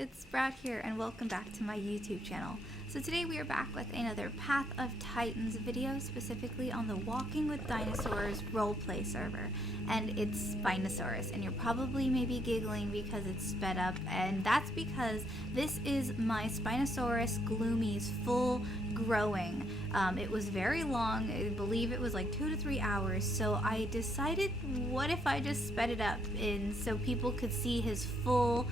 it's Sprout here and welcome back to my YouTube channel. So today we are back with another Path of Titans video, specifically on the Walking with Dinosaurs roleplay server. And it's Spinosaurus, and you're probably maybe giggling because it's sped up, and that's because this is my Spinosaurus Gloomy's full growing. It was very long, I believe it was like 2 to 3 hours, so I decided what if I just sped it up in so people could see his full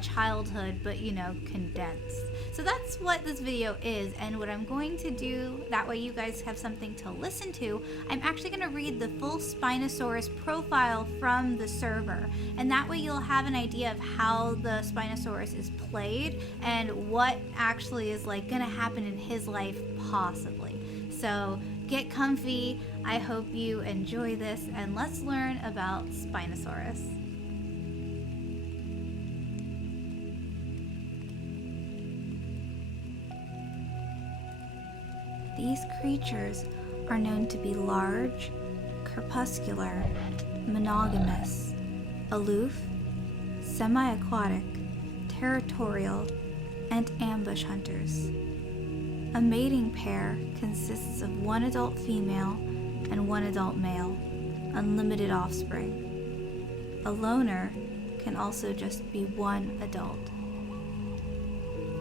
childhood, but you know, condensed. So that's what this video is, and what I'm going to do, that way you guys have something to listen to, I'm actually going to read the full Spinosaurus profile from the server, and that way you'll have an idea of how the Spinosaurus is played and what actually is like going to happen in his life possibly. So get comfy, I hope you enjoy this, and let's learn about Spinosaurus. These creatures are known to be large, crepuscular, monogamous, aloof, semi-aquatic, territorial, and ambush hunters. A mating pair consists of one adult female and one adult male, unlimited offspring. A loner can also just be one adult.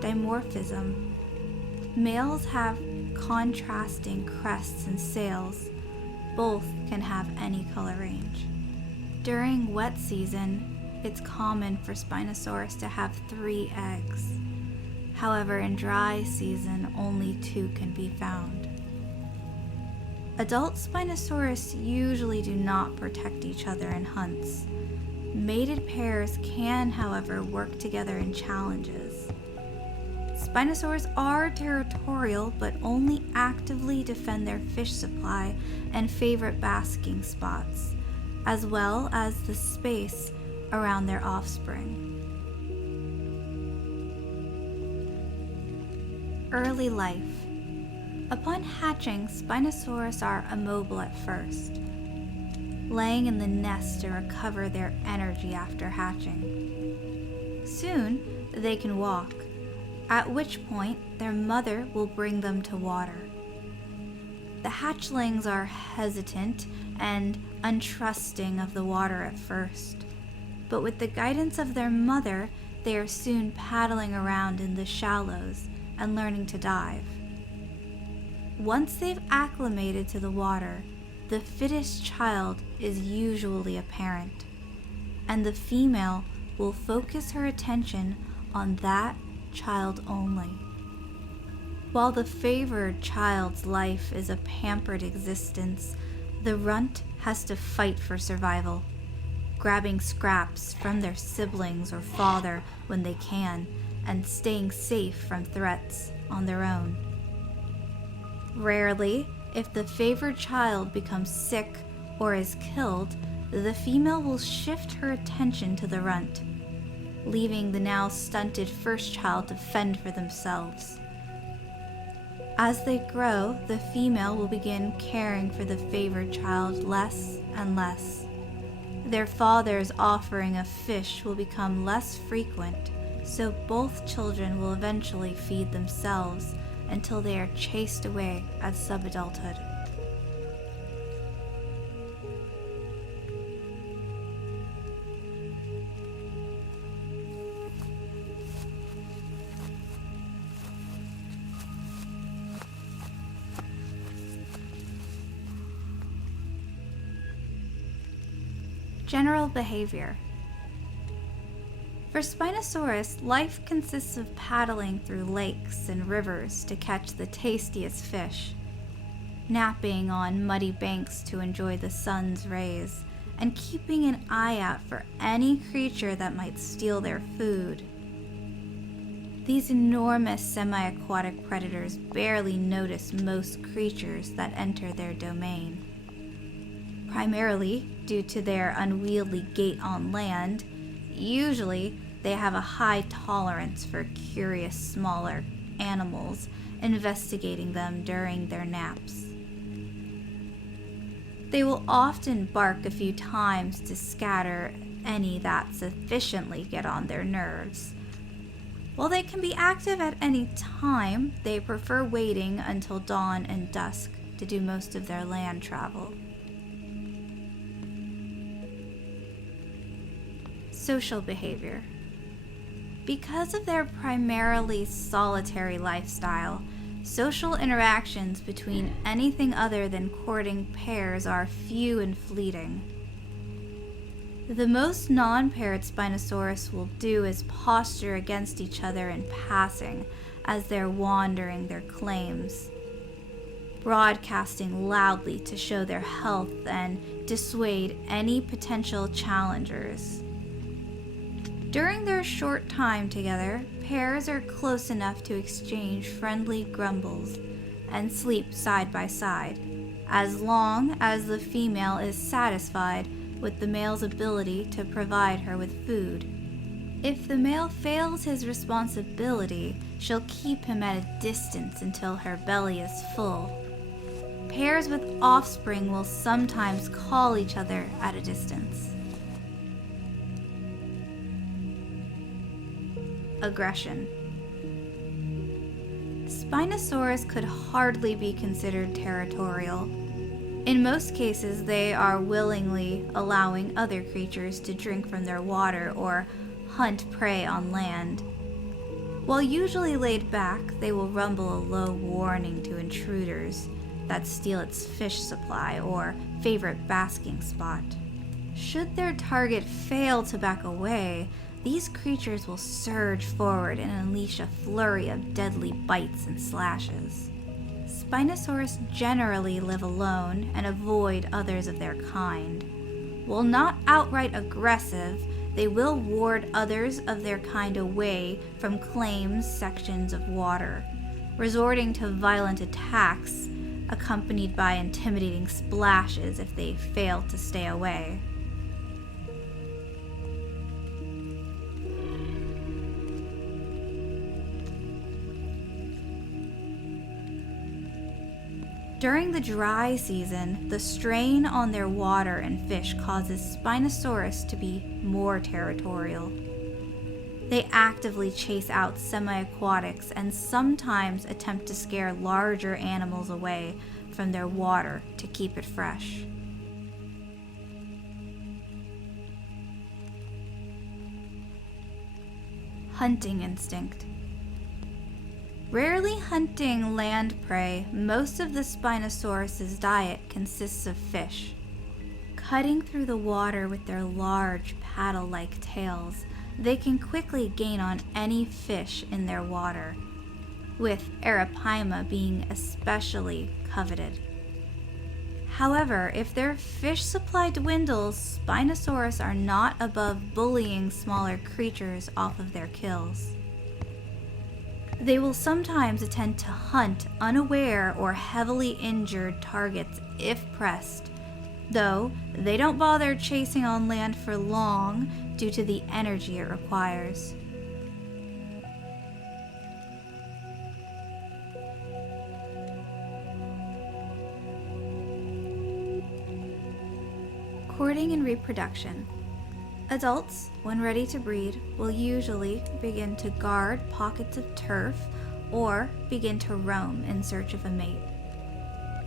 Dimorphism. Males have contrasting crests and sails. Both can have any color range. During wet season, it's common for Spinosaurus to have 3 eggs. However, in dry season, only 2 can be found. Adult Spinosaurus usually do not protect each other in hunts. Mated pairs can, however, work together in challenges. Spinosaurs are territorial, but only actively defend their fish supply and favorite basking spots, as well as the space around their offspring. Early life. Upon hatching, Spinosaurus are immobile at first, laying in the nest to recover their energy after hatching. Soon, they can walk, at which point their mother will bring them to water. The hatchlings are hesitant and untrusting of the water at first, but with the guidance of their mother, they are soon paddling around in the shallows and learning to dive. Once they've acclimated to the water, the fittest child is usually a parent, and the female will focus her attention on that child only. While the favored child's life is a pampered existence, the runt has to fight for survival, grabbing scraps from their siblings or father when they can, and staying safe from threats on their own. Rarely, if the favored child becomes sick or is killed, the female will shift her attention to the runt, leaving the now stunted first child to fend for themselves. As they grow, the female will begin caring for the favored child less and less. Their father's offering of fish will become less frequent, so both children will eventually feed themselves until they are chased away at subadulthood. General behavior. For Spinosaurus, life consists of paddling through lakes and rivers to catch the tastiest fish, napping on muddy banks to enjoy the sun's rays, and keeping an eye out for any creature that might steal their food. These enormous semi-aquatic predators barely notice most creatures that enter their domain. Primarily due to their unwieldy gait on land, usually they have a high tolerance for curious smaller animals, investigating them during their naps. They will often bark a few times to scatter any that sufficiently get on their nerves. While they can be active at any time, they prefer waiting until dawn and dusk to do most of their land travel. Social behavior. Because of their primarily solitary lifestyle, social interactions between anything other than courting pairs are few and fleeting. The most non-paired Spinosaurus will do is posture against each other in passing as they're wandering their claims, broadcasting loudly to show their health and dissuade any potential challengers. During their short time together, pairs are close enough to exchange friendly grumbles and sleep side by side, as long as the female is satisfied with the male's ability to provide her with food. If the male fails his responsibility, she'll keep him at a distance until her belly is full. Pairs with offspring will sometimes call each other at a distance. Aggression. Spinosaurus could hardly be considered territorial. In most cases, they are willingly allowing other creatures to drink from their water or hunt prey on land. While usually laid back, they will rumble a low warning to intruders that steal its fish supply or favorite basking spot. Should their target fail to back away, these creatures will surge forward and unleash a flurry of deadly bites and slashes. Spinosaurus generally live alone and avoid others of their kind. While not outright aggressive, they will ward others of their kind away from claimed sections of water, resorting to violent attacks accompanied by intimidating splashes if they fail to stay away. During the dry season, the strain on their water and fish causes Spinosaurus to be more territorial. They actively chase out semi-aquatics and sometimes attempt to scare larger animals away from their water to keep it fresh. Hunting instinct. Rarely hunting land prey, most of the Spinosaurus's diet consists of fish. Cutting through the water with their large paddle-like tails, they can quickly gain on any fish in their water, with arapaima being especially coveted. However, if their fish supply dwindles, Spinosaurus are not above bullying smaller creatures off of their kills. They will sometimes attempt to hunt unaware or heavily injured targets if pressed, though they don't bother chasing on land for long due to the energy it requires. Courting and reproduction. Adults, when ready to breed, will usually begin to guard pockets of turf or begin to roam in search of a mate.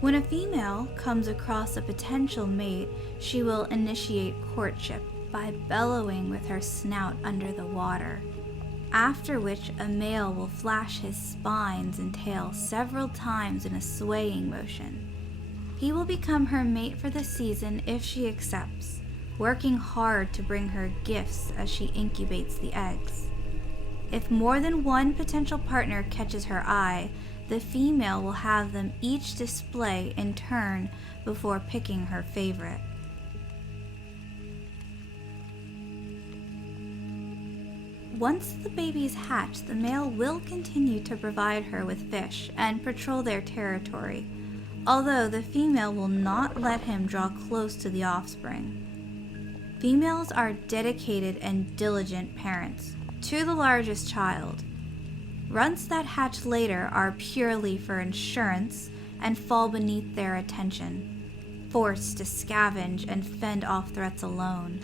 When a female comes across a potential mate, she will initiate courtship by bellowing with her snout under the water, after which a male will flash his spines and tail several times in a swaying motion. He will become her mate for the season if she accepts, working hard to bring her gifts as she incubates the eggs. If more than one potential partner catches her eye, the female will have them each display in turn before picking her favorite. Once the babies hatch, the male will continue to provide her with fish and patrol their territory, although the female will not let him draw close to the offspring. Females are dedicated and diligent parents to the largest child. Runts that hatch later are purely for insurance and fall beneath their attention, forced to scavenge and fend off threats alone.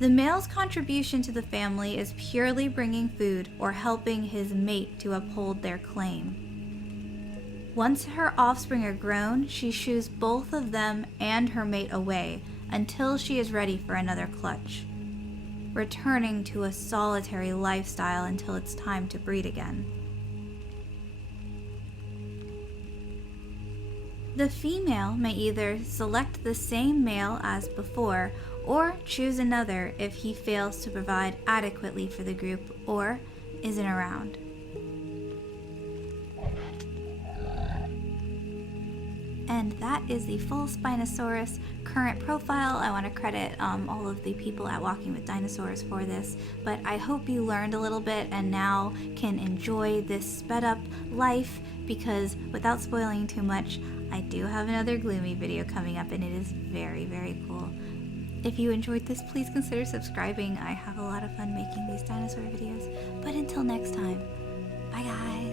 The male's contribution to the family is purely bringing food or helping his mate to uphold their claim. Once her offspring are grown, she shoos both of them and her mate away until she is ready for another clutch, returning to a solitary lifestyle until it's time to breed again. The female may either select the same male as before or choose another if he fails to provide adequately for the group or isn't around. And that is the full Spinosaurus current profile. I want to credit all of the people at Walking with Dinosaurs for this, but I hope you learned a little bit and now can enjoy this sped up life, because without spoiling too much, I do have another Gloomy video coming up and it is very, very cool. If you enjoyed this, please consider subscribing. I have a lot of fun making these dinosaur videos. But until next time, bye guys.